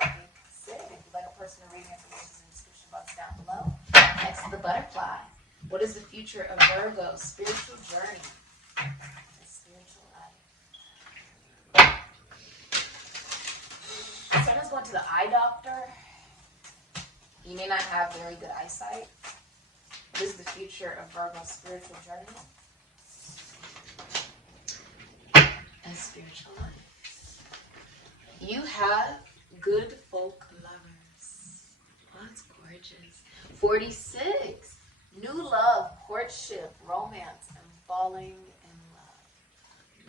Sikiksyd. If you'd like a personal reading, information is in the description box down below. Next to the butterfly. What is the future of Virgo? Spiritual journey. The spiritual life. Someone's going to the eye doctor. You may not have very good eyesight. What is the future of Virgo's spiritual journey? And spiritual life. You have good folk lovers. Oh, that's gorgeous. 46. New love, courtship, romance, and falling in love.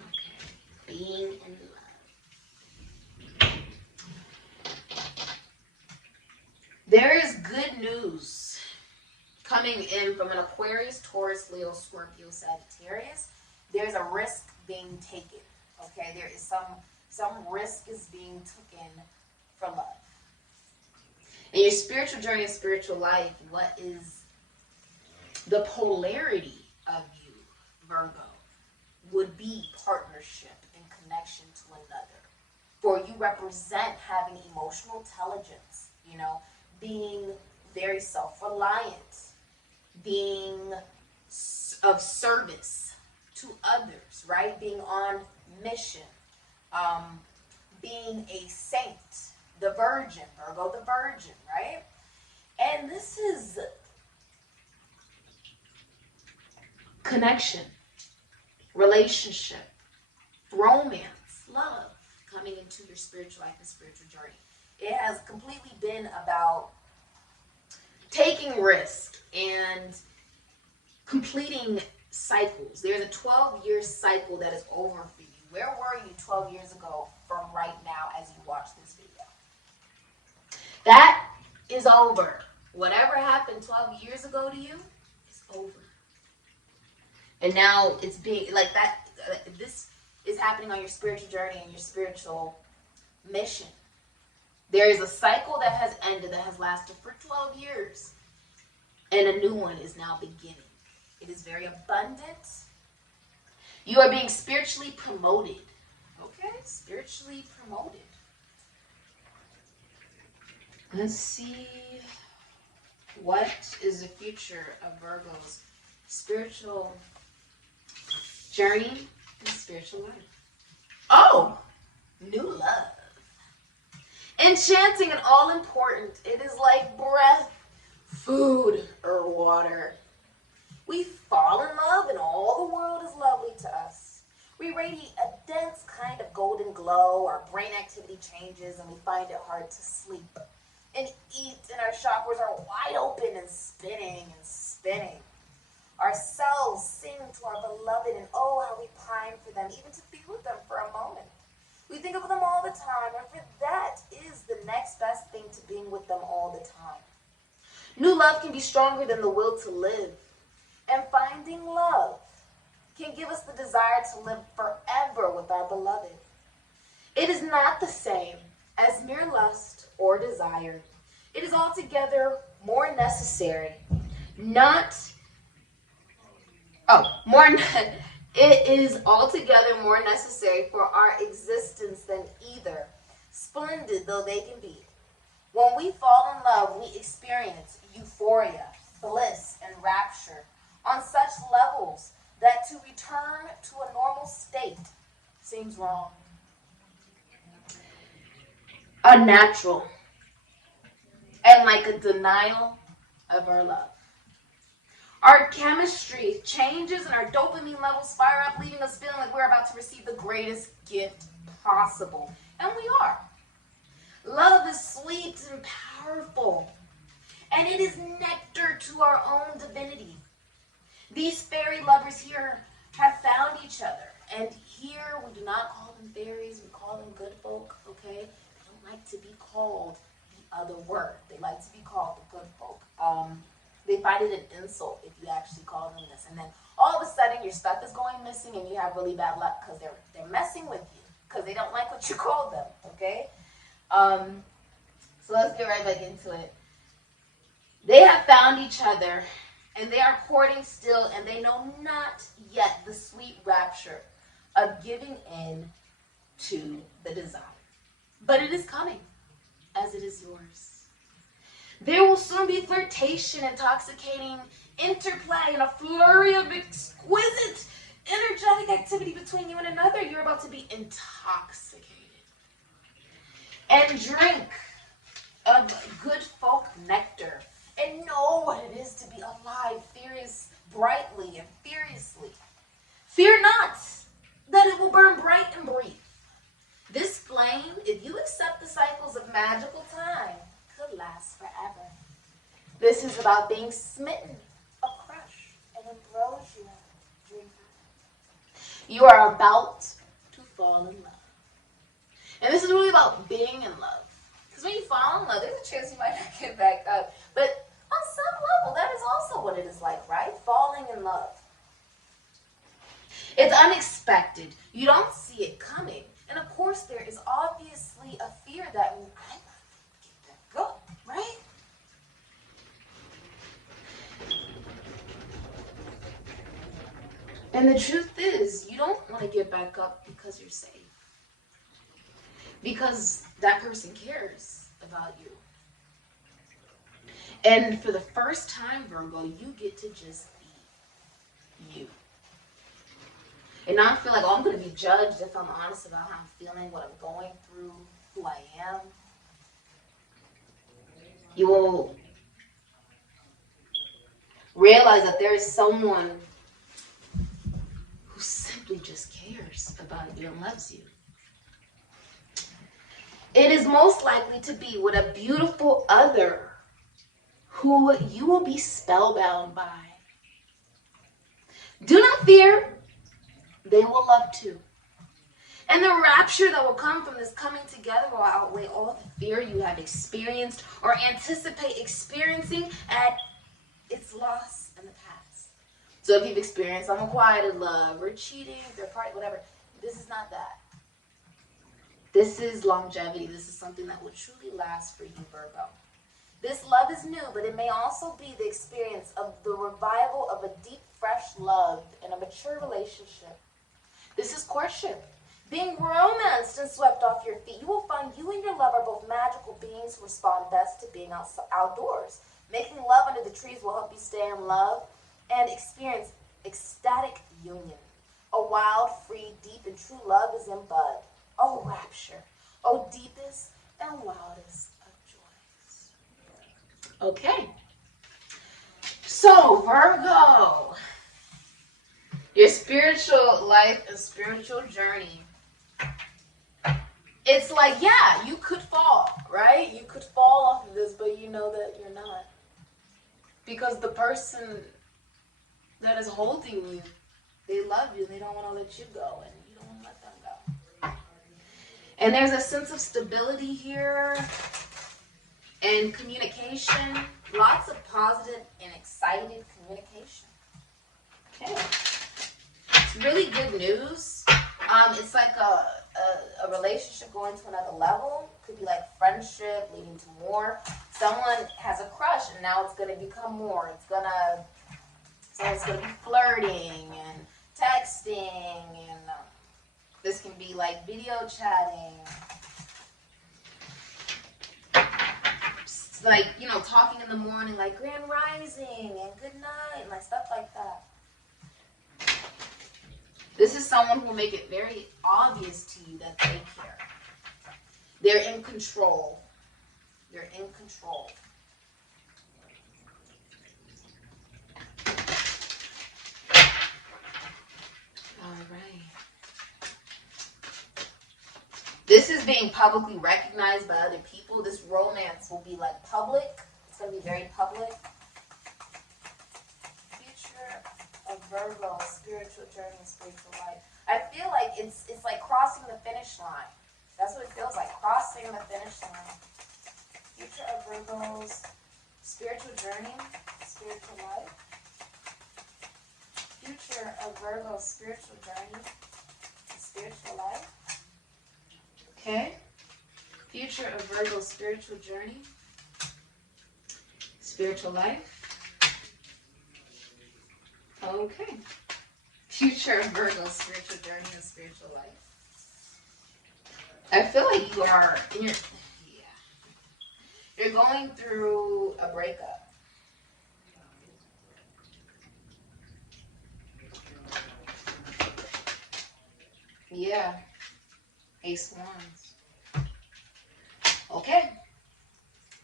Okay. Being in love. There is good news coming in from an Aquarius, Taurus, Leo, Scorpio, Sagittarius. There's a risk being taken. Okay, there is some risk is being taken for love. In your spiritual journey and spiritual life, what is the polarity of you, Virgo, would be partnership and connection to another. For you represent having emotional intelligence, you know, being very self-reliant, being of service to others, right? Being on mission, being a saint, the virgin, Virgo the virgin, right? And this is connection, relationship, romance, love coming into your spiritual life and spiritual journey. It has completely been about taking risk and completing cycles. There's a 12-year cycle that is over for you. Where were you 12 years ago from right now as you watch this video? That is over. Whatever happened 12 years ago to you is over. And now it's being like that. This is happening on your spiritual journey and your spiritual mission. There is a cycle that has ended, that has lasted for 12 years. And a new one is now beginning. It is very abundant. You are being spiritually promoted. Okay? Spiritually promoted. Let's see. What is the future of Virgo's spiritual journey and spiritual life? Oh! New love. Enchanting and all important. It is like breath, food, or water. We fall in love and all the world is lovely to us. We radiate a dense kind of golden glow. Our brain activity changes and we find it hard to sleep and eat, and our chakras are wide open and spinning and spinning. Our cells sing to our beloved, and oh, how we pine for them, even to be with them for a moment. We think of them all the time, and for that is the next best thing to being with them all the time. New love can be stronger than the will to live. And finding love can give us the desire to live forever with our beloved. It is not the same as mere lust or desire. It is altogether more necessary. It is altogether more necessary for our existence than either, splendid though they can be. When we fall in love, we experience euphoria, bliss, and rapture on such levels that to return to a normal state seems wrong, unnatural, and like a denial of our love. Our chemistry changes and our dopamine levels fire up, leaving us feeling like we're about to receive the greatest gift possible. And we are. Love is sweet and powerful, and it is nectar to our own divinity. These fairy lovers here have found each other, and here we do not call them fairies, we call them good folk, okay? They don't like to be called the other word. They like to be called the good folk. They find it an insult if you actually call them this. And then all of a sudden your stuff is going missing and you have really bad luck because they're messing with you because they don't like what you called them, okay? So let's get right back into it. They have found each other and they are courting still, and they know not yet the sweet rapture of giving in to the desire. But it is coming, is yours. There will soon be flirtation, intoxicating interplay, and a flurry of exquisite energetic activity between you and another. You're about to be intoxicated. And drink of good folk nectar. And know what it is to be alive, furious, brightly and furiously. Fear not that it will burn bright and brief. This flame, if you accept the cycles of magical time, could last forever. This is about being smitten, a crush, an ambrosia dream. You are about to fall in love. And this is really about being in love. Because when you fall in love, there's a chance you might not get back up. But on some level, that is also what it is like, right? Falling in love. It's unexpected. You don't see it coming. And of course, there is obviously a fear that I might get back up, right? And the truth is, you don't want to get back up because you're safe. Because that person cares about you. And for the first time, Virgo, you get to just be you. And not feel like, oh, I'm going to be judged if I'm honest about how I'm feeling, what I'm going through, who I am. You will realize that there is someone who simply just cares about you and loves you. It is most likely to be with a beautiful other who you will be spellbound by. Do not fear. They will love too. And the rapture that will come from this coming together will outweigh all the fear you have experienced or anticipate experiencing at its loss in the past. So if you've experienced unrequited love or cheating, third party, whatever, this is not that. This is longevity. This is something that will truly last for you, Virgo. This love is new, but it may also be the experience of the revival of a deep, fresh love in a mature relationship. This is courtship. Being romanced and swept off your feet. You will find you and your love are both magical beings who respond best to being outdoors. Making love under the trees will help you stay in love and experience ecstatic union. A wild, free, deep, and true love is in bud. Oh, rapture. Oh, deepest and wildest of joys. Okay. So, Virgo, your spiritual life and spiritual journey. It's like, yeah, you could fall, right? You could fall off of this, but you know that you're not. Because the person that is holding you, they love you. They don't want to let you go, and you don't want to let them go. And there's a sense of stability here and communication. Lots of positive and excited communication. Okay. It's really good news. It's like a relationship going to another level. Could be like friendship leading to more. Someone has a crush and now it's going to become more. So it's going to be flirting and texting, and this can be like video chatting. It's like, you know, talking in the morning, like grand rising and good night, and like stuff like that. This is someone who will make it very obvious to you that they care. They're in control. They're in control. All right. This is being publicly recognized by other people. This romance will be like public. It's going to be very public. Of Virgo, spiritual journey, spiritual life. I feel like it's like crossing the finish line. That's what it feels like, crossing the finish line. Future of Virgo's spiritual journey, spiritual life. Future of Virgo's spiritual journey, spiritual life. Okay. Future of Virgo's spiritual journey, spiritual life. Okay. Future of Virgo's spiritual journey and spiritual life. I feel like you are in your, You're going through a breakup. Yeah. Ace Wands. Okay.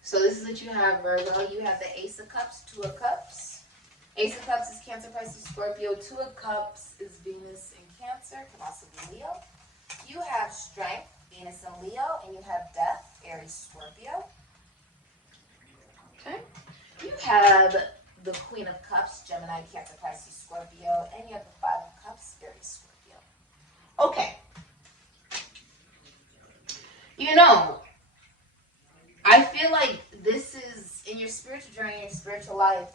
So this is what you have, Virgo. You have the Ace of Cups, Two of Cups. Ace of Cups is Cancer, Pisces, Scorpio. Two of Cups is Venus in Cancer. Can also be Leo. You have Strength, Venus in Leo. And you have Death, Aries, Scorpio. Okay. You have the Queen of Cups, Gemini, Cancer, Pisces, Scorpio. And you have the Five of Cups, Aries, Scorpio. Okay. You know, I feel like this is, in your spiritual journey, your spiritual life,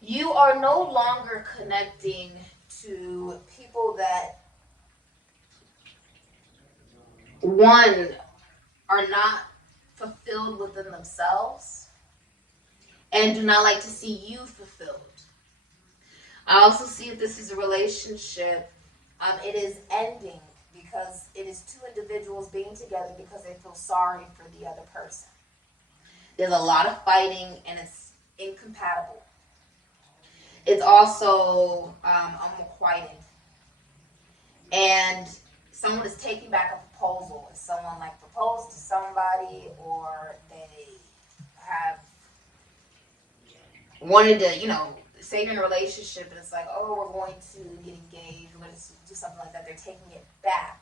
you are no longer connecting to people that, one, are not fulfilled within themselves and do not like to see you fulfilled. I also see if this is a relationship, it is ending because it is two individuals being together because they feel sorry for the other person. There's a lot of fighting and it's incompatible. It's also unrequited. And someone is taking back a proposal. If someone like proposed to somebody or they have wanted to, you know, say you're in a relationship and it's like, oh, we're going to get engaged, we're going to do something like that, they're taking it back.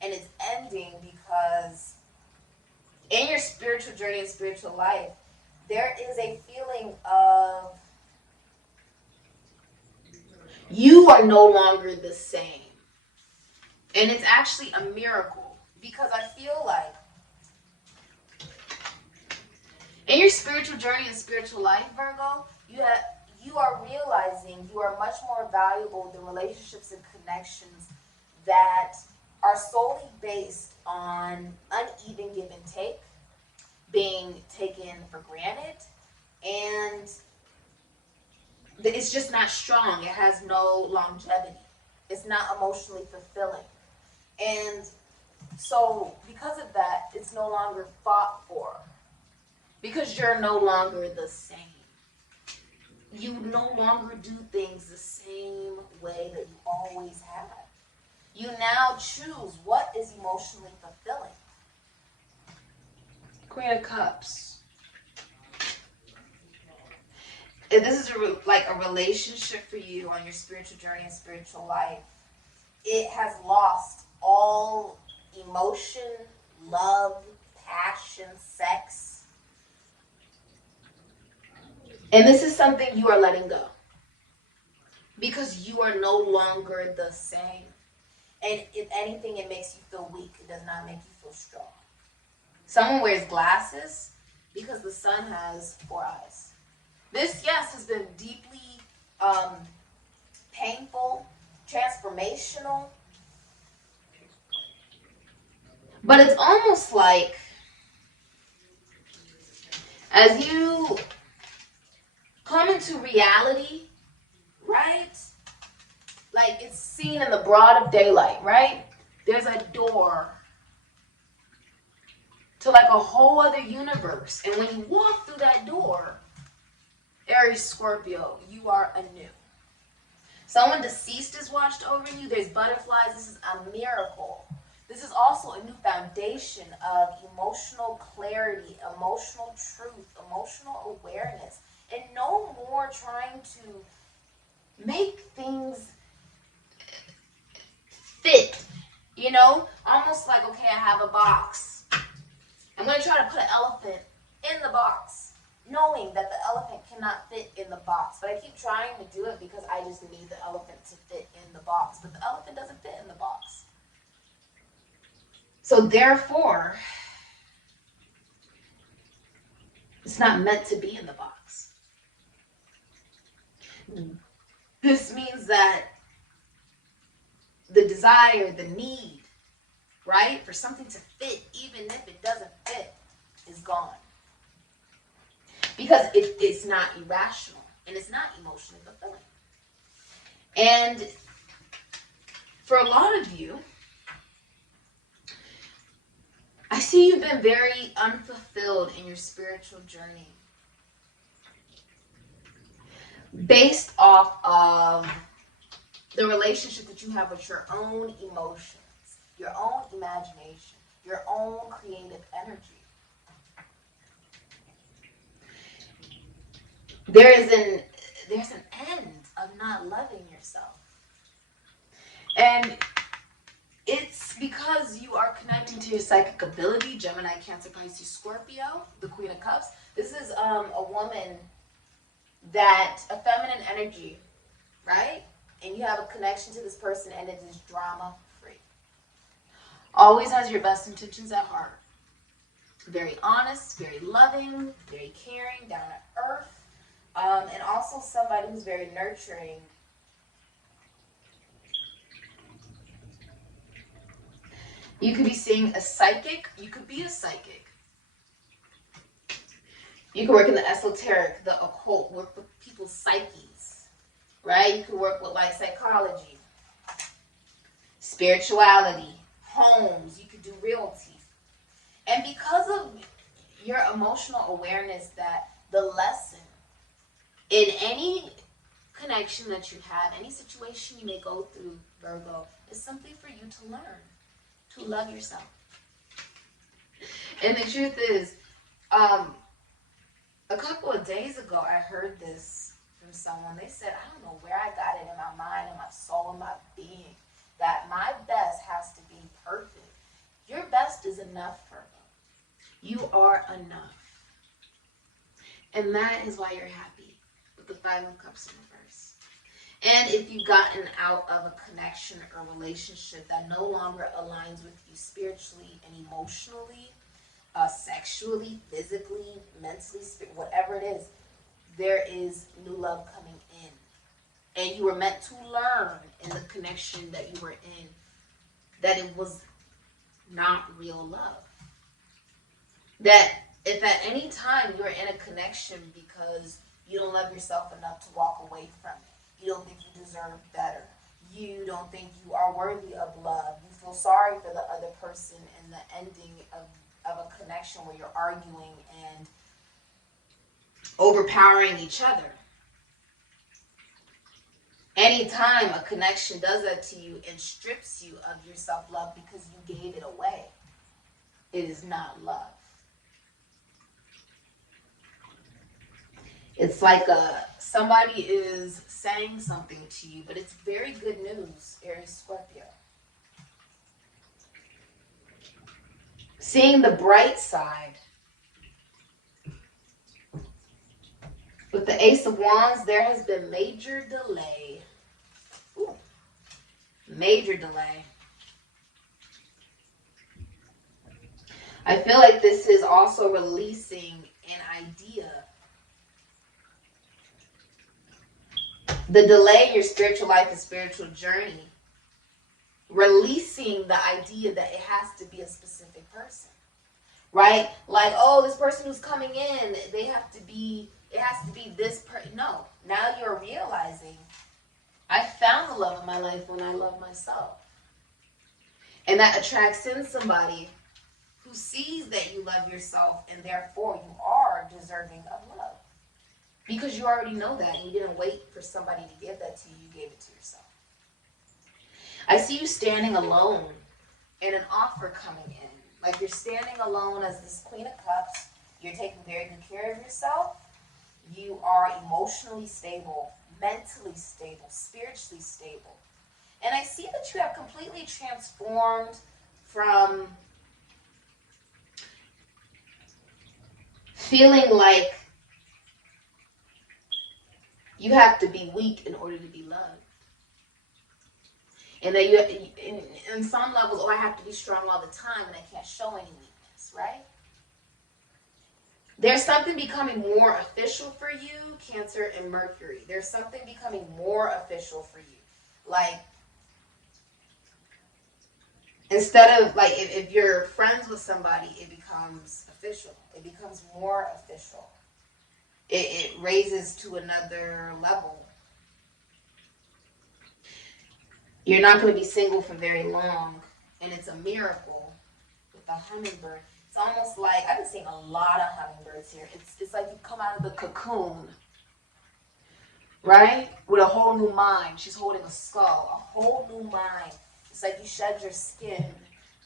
And it's ending because in your spiritual journey and spiritual life, there is a feeling of you are no longer the same. And it's actually a miracle because I feel like in your spiritual journey and spiritual life, Virgo, you are realizing you are much more valuable than relationships and connections that are solely based on uneven give and take, being taken for granted, and it's just not strong. It has no longevity. It's not emotionally fulfilling. And so because of that, it's no longer fought for. Because you're no longer the same. You no longer do things the same way that you always have. You now choose what is emotionally fulfilling. Queen of Cups. If this is like a relationship for you on your spiritual journey and spiritual life, it has lost all emotion, love, passion, sex. And this is something you are letting go. Because you are no longer the same. And if anything, it makes you feel weak. It does not make you feel strong. Someone wears glasses because the sun has 4 eyes. This, yes, has been deeply painful, transformational. But it's almost like as you come into reality, right? Like it's seen in the broad of daylight, right? There's a door to like a whole other universe. And when you walk through that door, Aries, Scorpio, you are anew. Someone deceased is watched over you. There's butterflies. This is a miracle. This is also a new foundation of emotional clarity, emotional truth, emotional awareness, and no more trying to make things fit, you know? Almost like, okay, I have a box. I'm going to try to put an elephant in the box, knowing that the elephant cannot fit in the box. But I keep trying to do it because I just need the elephant to fit in the box. But the elephant doesn't fit in the box. So therefore, it's not meant to be in the box. This means that the desire, the need, right, for something to fit, even if it doesn't fit, is gone. Because it's not irrational and it's not emotionally fulfilling. And for a lot of you, I see you've been very unfulfilled in your spiritual journey, based off of the relationship that you have with your own emotions, your own imagination, your own creative energy. There's an end of not loving yourself. And it's because you are connecting to your psychic ability, Gemini, Cancer, Pisces, Scorpio, the Queen of Cups. This is a woman that, a feminine energy, right? And you have a connection to this person and it is drama free. Always has your best intentions at heart. Very honest, very loving, very caring, down to earth. And also somebody who's very nurturing. You could be seeing a psychic. You could be a psychic. You can work in the esoteric, the occult, work with people's psyches, right? You can work with like psychology, spirituality, homes. You could do realty. And because of your emotional awareness that the lesson in any connection that you have, any situation you may go through, Virgo, is simply for you to learn, to love yourself. And the truth is, a couple of days ago, I heard this from someone. They said, I don't know where I got it in my mind and my soul and my being, that my best has to be perfect. Your best is enough, Virgo. You are enough. And that is why you're happy with the Five of Cups in reverse. And if you've gotten out of a connection or relationship that no longer aligns with you spiritually and emotionally, sexually, physically, mentally, whatever it is, there is new love coming in. And you were meant to learn in the connection that you were in that it was not real love. That if at any time you're in a connection because you don't love yourself enough to walk away from it, you don't think you deserve better, you don't think you are worthy of love, you feel sorry for the other person and the ending of a connection where you're arguing and overpowering each other. Anytime a connection does that to you and strips you of your self-love because you gave it away, it is not love. It's like somebody is saying something to you, but it's very good news, Aries, Scorpio. Seeing the bright side. With the Ace of Wands, there has been major delay. Ooh, major delay. I feel like this is also releasing an idea. The delay in your spiritual life and spiritual journey. Releasing the idea that it has to be a specific person. Right? Like, oh, this person who's coming in, it has to be this person. No. Now you're realizing, I found the love of my life when I love myself. And that attracts in somebody who sees that you love yourself and therefore you are deserving of love. Because you already know that and you didn't wait for somebody to give that to you. You gave it to yourself. I see you standing alone and an offer coming in. Like you're standing alone as this Queen of Cups. You're taking very good care of yourself. You are emotionally stable, mentally stable, spiritually stable. And I see that you have completely transformed from feeling like you have to be weak in order to be loved. And that you, in some levels, I have to be strong all the time and I can't show any weakness, right? There's something becoming more official for you, Cancer and Mercury. There's something becoming more official for you. Like, instead of, like, if you're friends with somebody, it becomes official. It becomes more official. It raises to another level. You're not going to be single for very long, and it's a miracle with the hummingbird. It's almost like, I've been seeing a lot of hummingbirds here. It's like you come out of the cocoon, right? With a whole new mind. She's holding a skull, a whole new mind. It's like you shed your skin.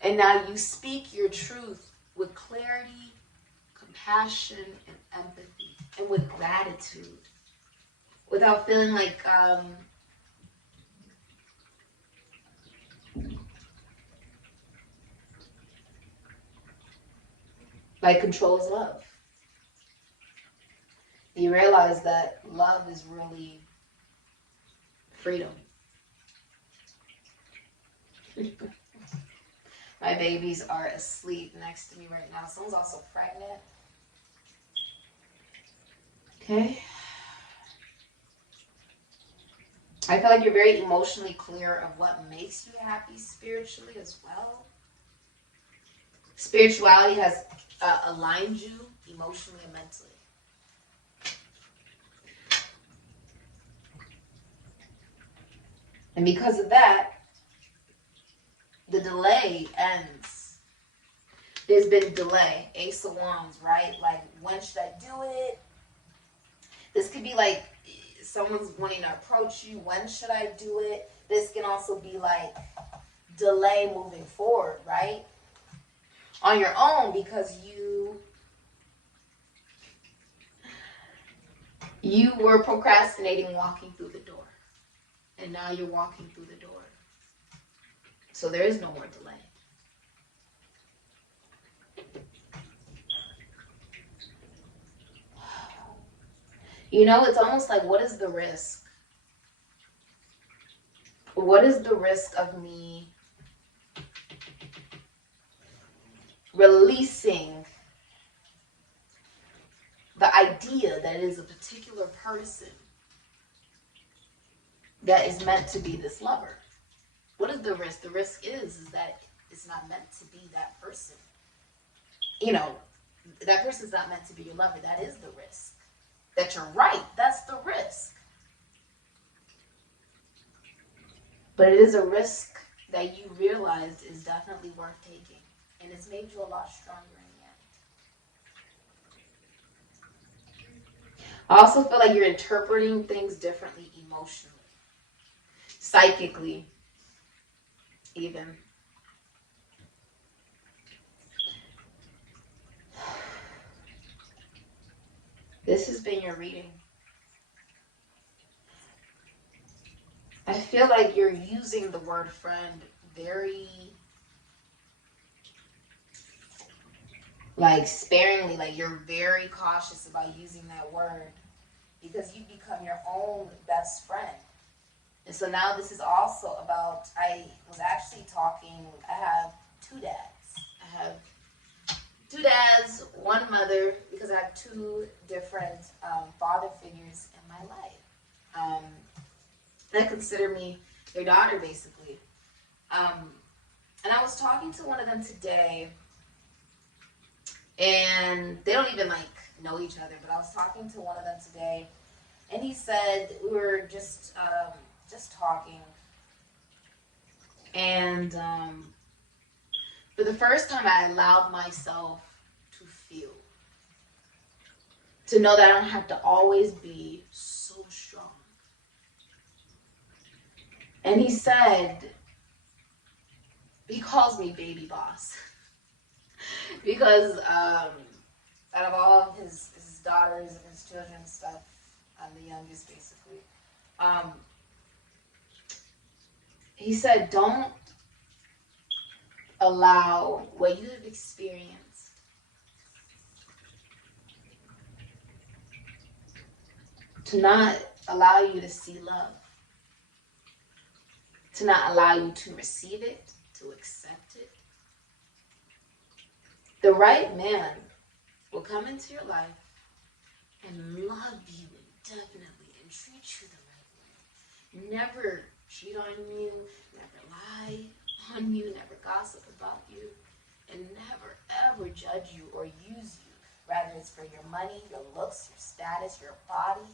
And now you speak your truth with clarity, compassion, and empathy. And with gratitude. Without feeling like control is love. You realize that love is really freedom. My babies are asleep next to me right now. Someone's also pregnant. Okay. I feel like you're very emotionally clear of what makes you happy spiritually as well. Spirituality has aligned you emotionally and mentally. And because of that, the delay ends. There's been delay. Ace of Wands, right? Like, when should I do it? This could be like someone's wanting to approach you. When should I do it? This can also be like delay moving forward, right? On your own, because you were procrastinating walking through the door. And now you're walking through the door. So there is no more delay. You know, it's almost like, what is the risk? What is the risk of me releasing the idea that it is a particular person that is meant to be this lover? What is the risk? The risk is that it's not meant to be that person. You know, that person's not meant to be your lover. That is the risk. That you're right. That's the risk. But it is a risk that you realized is definitely worth taking. And it's made you a lot stronger in the end. I also feel like you're interpreting things differently emotionally. Psychically, even. This has been your reading. I feel like you're using the word friend very, like, sparingly. Like, you're very cautious about using that word because you become your own best friend. And so now this is also about, I was actually talking, I have two dads. I have two dads, one mother, because I have two different father figures in my life. They consider me their daughter, basically. And I was talking to one of them today, and they don't even, like, know each other, but I was talking to one of them today, and he said, we were just talking, and for the first time, I allowed myself to feel, to know that I don't have to always be so strong. And he said, he calls me baby boss. Because out of all of his daughters and his children and stuff, I'm the youngest, basically. He said, don't allow what you have experienced to not allow you to see love. To not allow you to receive it, to accept it. The right man will come into your life and love you indefinitely and treat you the right way. Never cheat on you, never lie on you, never gossip about you, and never ever judge you or use you. Rather it's for your money, your looks, your status, your body.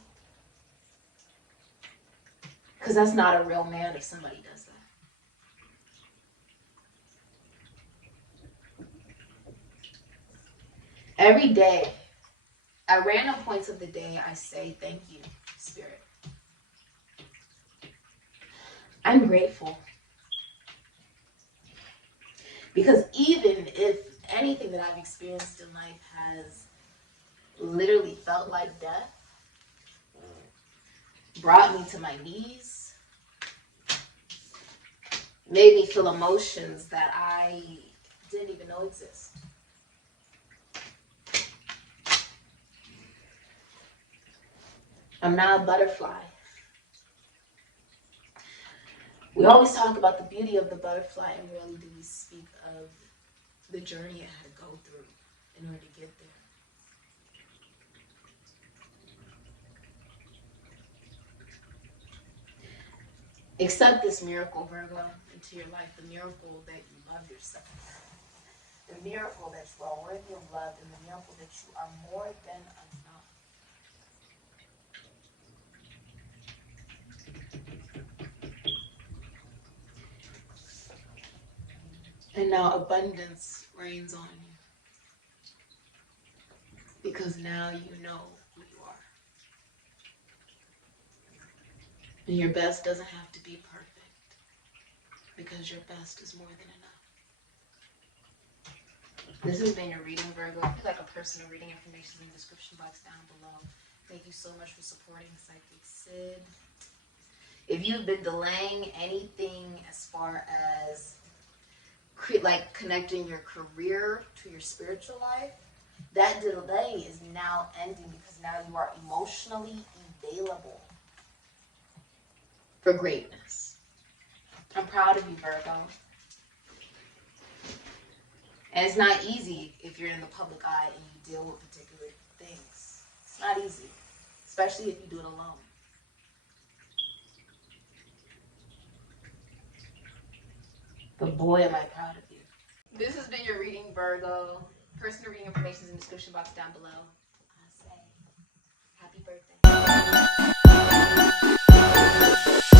Because that's not a real man if somebody does that. Every day, at random points of the day, I say, thank you, Spirit. I'm grateful. Because even if anything that I've experienced in life has literally felt like death, brought me to my knees, made me feel emotions that I didn't even know exist. I'm now a butterfly. We always talk about the beauty of the butterfly, and rarely do we speak of the journey it had to go through in order to get there. Accept this miracle, Virgo, into your life. The miracle that you love yourself. The miracle that you are worthy of love, and the miracle that you are more than enough. And now abundance reigns on you. Because now you know who you are. And your best doesn't have to be perfect. Because your best is more than enough. This has been your reading, Virgo. If you'd like a personal reading, information in the description box down below. Thank you so much for supporting Sikiksyd. If you've been delaying anything as far as like connecting your career to your spiritual life, that delay is now ending because now you are emotionally available for greatness. I'm proud of you, Virgo. And it's not easy if you're in the public eye and you deal with particular things. It's not easy, especially if you do it alone. But boy, am I proud of you. This has been your reading, Virgo. Personal reading information is in the description box down below. I say, happy birthday.